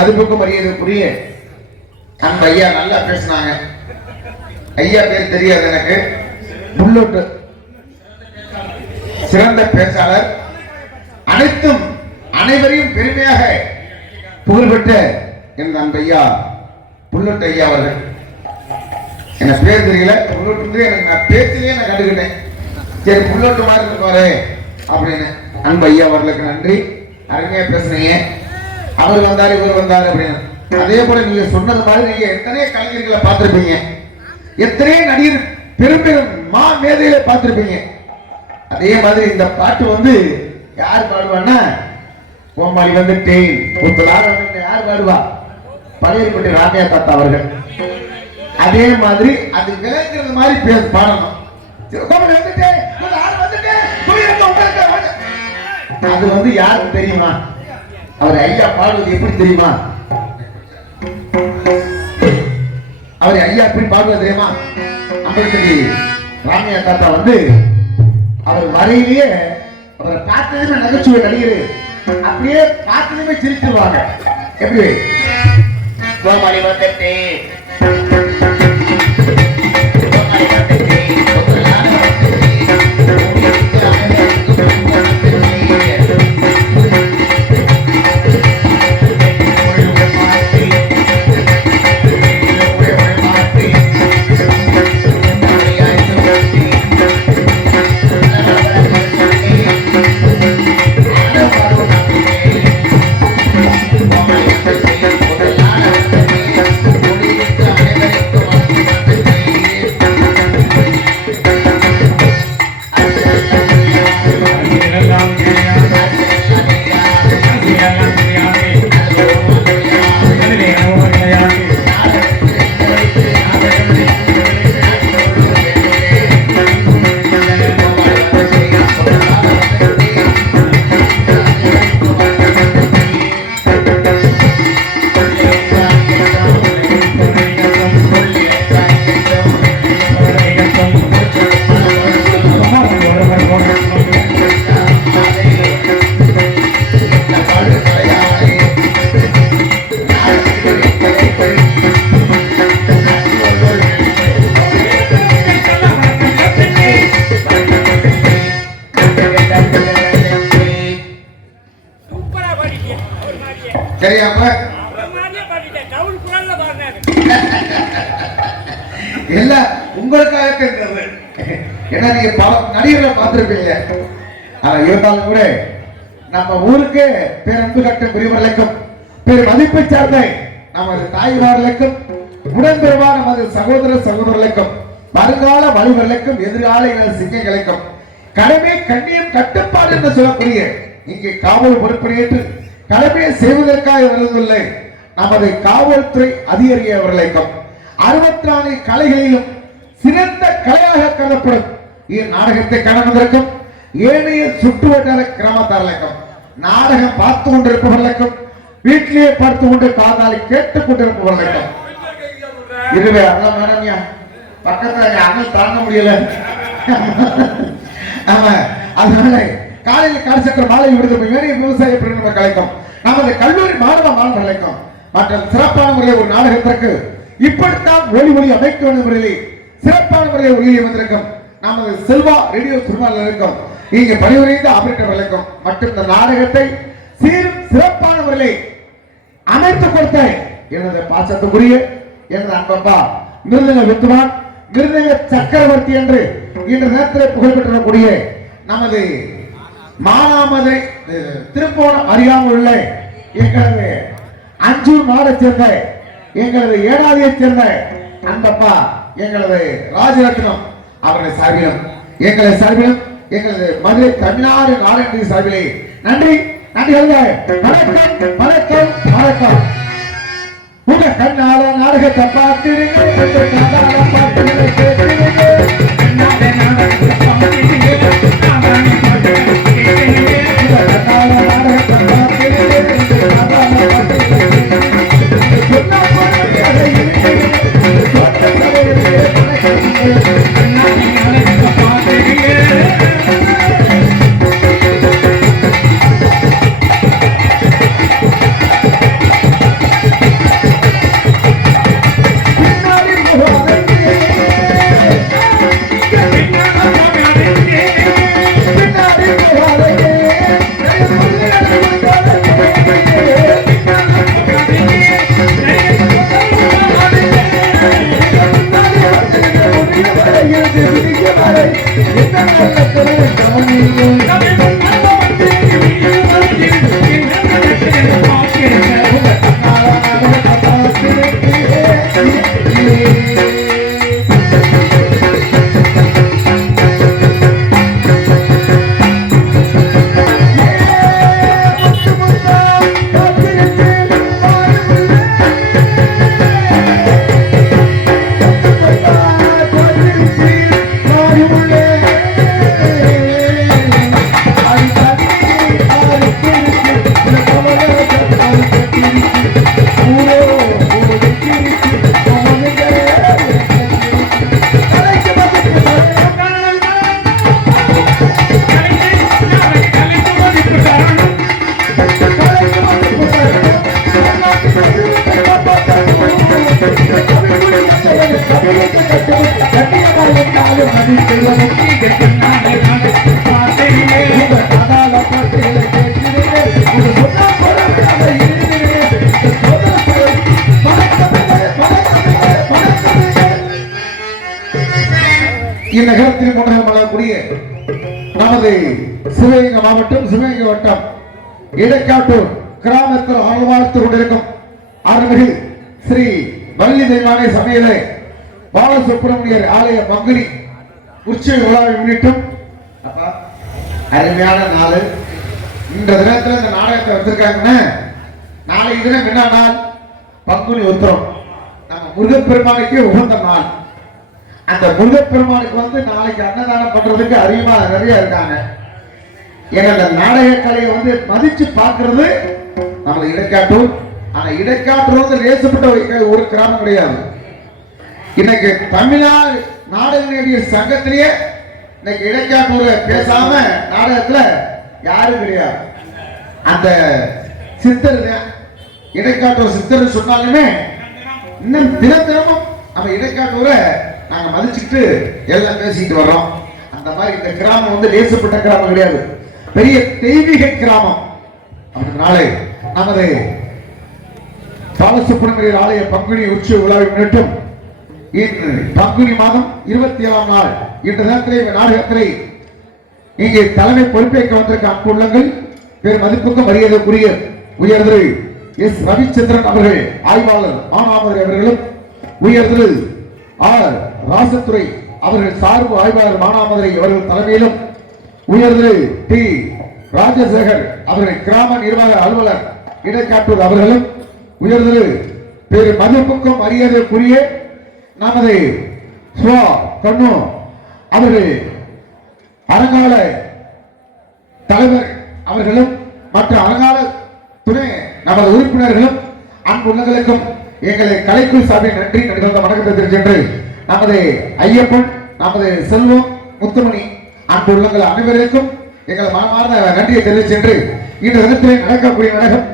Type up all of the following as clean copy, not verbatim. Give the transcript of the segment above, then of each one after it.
மதிப்புக்கும் மரியாதைக்குரிய நம்ம ஐயா நல்லா பேசினாங்க. ஐயா பேர் தெரியாது எனக்கு. புல்லட் சிறந்த பேச்சாளர், அனைத்தும் அனைவரையும் பெருமையாக புகழ்பெற்ற என் அந்த ஐயா புல்லட் ஐயா அவர்கள். எனக்கு பேர் தெரியல, புல்லட் எனக்கு பேச்சிலேயே நான் கண்டுக்கிட்டேன். சரி புல்லட் மாதிரி இருப்பாரு அப்படின்னு. அன்பு ஐயா அவர்களுக்கு நன்றி. அருமையா பேசுனீங்க. அவர் வந்தாரு இவர் வந்தாரு அப்படின்னு. அதே போல நீங்க சொன்னது மாதிரி நீங்க எத்தனையோ கலைஞர்களை பார்த்திருப்பீங்க, எத்தனையோ நடிகர் பெரும் பெரும் மா மேதையில பார்த்திருப்பீங்க. அதே மாதிரி இந்த பாட்டு வந்து யார் பாடுவான்னா, கோமாளி வந்துட்டு யார் பாடுவா? பழையப்பட்டி ராமையா தாத்தா அவர்கள். அதே மாதிரி அது விளங்குறது மாதிரி பாடணும். அது வந்து யாருக்கு தெரியுமா? அவர் ஐயா பாடுவது எப்படி தெரியுமா? அவர் ஐயா எப்படி பாடுவது தெரியுமா? அம்பேத்கர் ராமையா தாத்தா வந்து அவர் வரையிலேயே அவரை பார்த்ததுமே நகைச்சுவை நடிகர், அப்படியே பார்த்ததுமே சிரிச்சிருவாங்க. எப்படி கோமாளி வந்துட்டு உங்களுக்காக நீங்க பல நடிகர்களை பார்த்திருப்பீங்க. இருந்தாலும் கூட நம்ம ஊருக்கு பேரன்பு கட்ட பிரிவர்களுக்கும் பெரு மதிப்பை சார்ந்த நமது தாய்மார்களுக்கும் உடன்பெறுவான நமது சகோதர சகோதரர்களுக்கும் வருங்கால வழிவர்களுக்கும் எதிர்கால சிங்கங்களுக்கும் கடமை கண்ணியம் கட்டுப்பாடு என்று சொல்லக்கூடிய இங்கே காவல் பொறுப்பேற்று கடமையை செய்வதற்காக வருவதில்லை நமது காவல்துறை அதிகாரி அவர்களுக்கும் 64 கலைகளிலும் சிறந்த கலையாக கருதப்படும் இந்நாடகத்தை காணுவதற்கும் ஏனைய சுற்றுவட்டார கிராமத்தார்களுக்கும் நாடகம் பார்த்து கொண்டிருப்பவர்களுக்கும் வீட்டிலேயே பார்த்து கொண்டு காதாலை கேட்டுக் கொண்டிருப்பவர்களுக்கும் இதுவே அதான் மேடம்யா பக்கத்துல அனல் தாங்க முடியல. ஆமா, அதனால காலையில் காட்சக்கர மாலை விடுதலை வேறு விவசாய பிரிவினர் கலைக்கும் நமது கல்லூரி மாணவ மாணவர்களுக்கும் மற்றும் சிறப்பான முறையில் ஒரு நாடகத்திற்கு இப்படித்தான் ஒளி ஒளி அமைக்க வேண்டும் முறையில் சிறப்பான முறையில் ஒளி அமைந்திருக்கும் நமது செல்வா ரேடியோ சிறுமாவில் இருக்கும் இங்கு பணிபுரிந்த ஆபரேட்டர்களுக்கும் மற்றும் இந்த நாடகத்தை சீரும் சிறப்பான முறையில் அமைத்துக் கொடுத்த எனது பாசத்துக்குரிய எனது அன்பப்பா மிருதங்க வித்துவான் மிருதங்க சக்கரவர்த்தி என்று இன்று நேரத்தில் புகழ்பெற்றக்கூடிய நமது மானாமதை திருப்போணம் அறியாமல் உள்ள எங்களது அஞ்சூர் மாவட்ட சேர்ந்த எங்களது ஏடாதியை சேர்ந்த அன்பப்பா எங்களது ராஜரத்னம் அவருடைய சார்பிலும் எங்களது சார்பிலும் எங்களது மதுரை தமிழ்நாடு நாடக சார்பிலே நன்றி நன்றி. வணக்கம் வணக்கம் வணக்கம். உங்க கண்ணால நாடகத்தை இந்நகரத்தில் முன்னகம் வளரக்கூடிய நமது சிவகங்கை மாவட்டம் சிவகங்கை வட்டம் இடக்காட்டூர் கிராமத்தில் ஆழ்வாழ்த்து கொண்டிருக்கும் அருள்மிகு ஸ்ரீ வள்ளி தெய்வானை சமேத பாலசுப்பிரமணியர் ஆலய பங்குனி உற்சவ விழாவை முன்னிட்டும் அருமையான நாள். இந்த தினத்துல இந்த நாடகத்தை வச்சிருக்காங்கன்னா நாளைக்கு தினம் என்ன நாள்? பங்குனி உத்திரம், நம்ம முருகப்பெருமானுக்கு உகந்த நாள். அந்த முருகப்பெருமானுக்கு நாளைக்கு அன்னதானம் பண்றதுக்கு அதிகமா நிறைய இருக்காங்க. ஏன்னா அந்த நாடக கலையை மதிச்சு பார்க்கறது நம்ம இடைக்காட்டூர். ஆனா இடைக்காட்டூர் லேசப்பட்ட ஒரு கிராமம் கிடையாது. இன்னைக்கு தமிழ்நாடு நாடக நடிகர் சங்கத்திலேயே இன்னைக்கு இடைக்காட்டூரை பேசாம நாடகத்துல யாரும் கிடையாது. அந்த சித்தர் இடைக்காட்டூர் சித்தர் சொன்னாலுமே இன்னும் தினமும் நம்ம இடைக்காட்டூரை நாங்க மதிச்சுட்டு எல்லாம் பேசிட்டு வர்றோம். அந்த மாதிரி இந்த கிராமம் லேசப்பட்ட கிராமம் கிடையாது, பெரிய தெய்வீக கிராமம். அதனால நமது பாலசுப்பிரமணியர் ஆலய பங்குனி உற்சவ விழாவை முன்னிட்டும் இன்று பங்குனி மாதம் 27ஆம் நாள் இன்று தினத்திலே நாடகத்திலே இங்கே தலைமை பொறுப்பேற்க வந்திருக்க அன்புள்ளங்கள் பேர் மதிப்புக்கும் மரியாதைக்குரிய உயர்திரு எஸ் ரவிச்சந்திரன் அவர்கள், ஆய்வாளர் ஆனாமதுரை அவர்களும், உயர்திரு ஆர் ராசத்துறை அவர்கள் சார்பு ஆய்வாளர் மானாமதுரை அவர்கள் தலைமையிலும், உயர்திரு டி ராஜசேகர் அவர்கள் கிராம நிர்வாக அலுவலர் இடைக்காட்டூர் அவர்களும், உயர்திரு பேரு மதிப்புக்கும் மரியாதைக்குரிய நமது சுவா கண்ணு அவர்கள் அறங்கால தலைவர் அவர்களும் மற்ற அறங்கால துணை நமது உறுப்பினர்களும் அன்புள்ளங்களுக்கும் எங்களை கலைக்குழு சார்பில் நன்றி நடிகர்ந்த வணக்கத்தை தெரிவிக்கின்ற நமது ஐயப்பன், நமது செல்வம், முத்துமணி அன்புள்ளங்கள் அனைவருக்கும் எங்கள் மனமார்ந்த நன்றியை தெரிவிச்சென்று இந்த தினத்திலே நடக்கக்கூடிய நாடகம்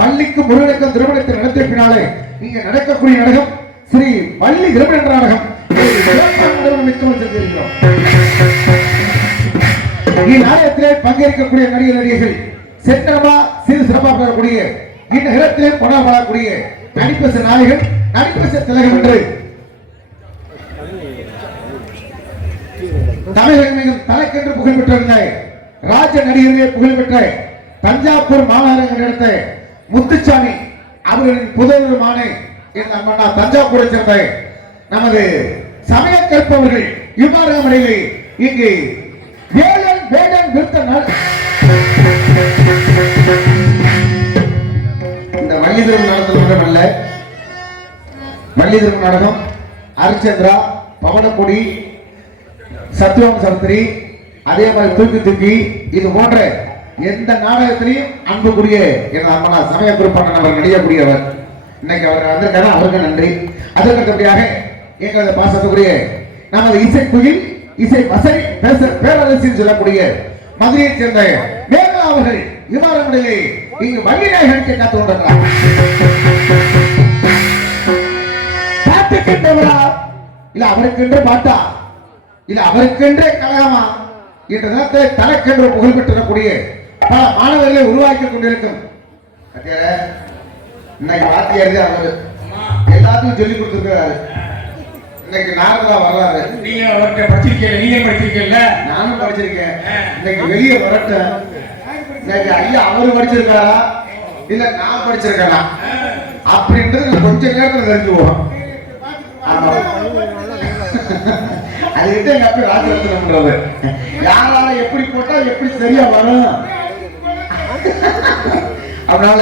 பள்ளிக்கு முருகனுக்கும் திருமணத்தை நடத்திய பின்னாலே இங்க நடக்கக்கூடிய நாடகம் ஸ்ரீ வள்ளி திருமண நாடகம். இந்நாடகத்திலே பங்கேற்கக்கூடிய நடிகர் நடிகைகள் சென்றமா சிறு சிறப்பாக பெறக்கூடிய இந்நகரத்திலே கொண்டாடப்படக்கூடிய நடிப்பச நாயகன் நடிப்பச திலகம் என்று தமிழகம் தலைக்கென்று புகழ்பெற்றிருந்த ராஜ நடிகர்களே புகழ்பெற்ற தஞ்சாவூர் மாநகரம் நடத்த முத்துச்சாமி அவர்களின் புதல்வருமான இந்த அண்ணா தஞ்சாவூரை சேர்ந்த நமது சமய கற்பவர்கள் இவ்வாறு இங்கு வேலன் வேடன் விருத்த நாள் இந்த வள்ளிதரும் நடந்தது மட்டுமல்ல, வள்ளிதரும் நாடகம் அரிச்சந்திரா, பவனக்குடி, சத்யவான் சமுத்திரி, அதே மாதிரி தூக்கி தூக்கி இது போன்ற எந்த நாடகத்திலையும் அன்புக்குரிய என் அம்மனா சமய குறிப்பான அவர் நடிகக்கூடியவர். இன்னைக்கு அவர் வந்திருக்காரு, அவருக்கு நன்றி. அதற்கு அடுத்தபடியாக எங்களது பாசத்துக்குரிய நமது இசைக்குயில் இசை வசதி பேரரசின்னு சொல்லக்கூடிய மதுரையைச் சேர்ந்த மேகலா அவர்கள் இவ்வாறு இங்கு வள்ளி நாயகனுக்கு காத்து கொண்டிருக்கிறார். பாட்டுக்கின்றவரா இல்ல அவருக்கென்று பாட்டா இல்ல அவருக்கென்றே கலாமா என்ற நேரத்தை தனக்கென்று புகழ் பெற்றிருக்கக்கூடிய பல மாணவர்களை உருவாக்கி கொண்டிருக்கும். இன்னைக்கு வாத்தியாரு அவரு எல்லாத்தையும் சொல்லிக் கொடுத்திருக்கிறாரு. இன்னைக்கு நாரதா வர்றாரு. நீங்க அவர்கிட்ட படிச்சிருக்கீங்க, நீங்க படிச்சிருக்கீங்கல்ல? நானும் படிச்சிருக்கேன். இன்னைக்கு வெளியே வரட்டேன். இன்னைக்கு ஐயா அவரு படிச்சிருக்காரா இல்ல நான் படிச்சிருக்கேனா அப்படின்றது கொஞ்ச நேரத்தில் தெரிஞ்சுவோம். அதுகிட்ட எங்க அப்பா ராஜரத்னம்ன்றது யாரால எப்படி போட்டா எப்படி சரியா வரும். அதனால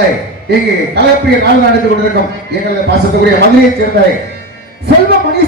இங்கு கலப்பிய நாடு நடந்து கொண்டிருக்கும் எங்களது பாசத்துக்குரிய மதுரையைச் சேர்ந்த செல்வமணி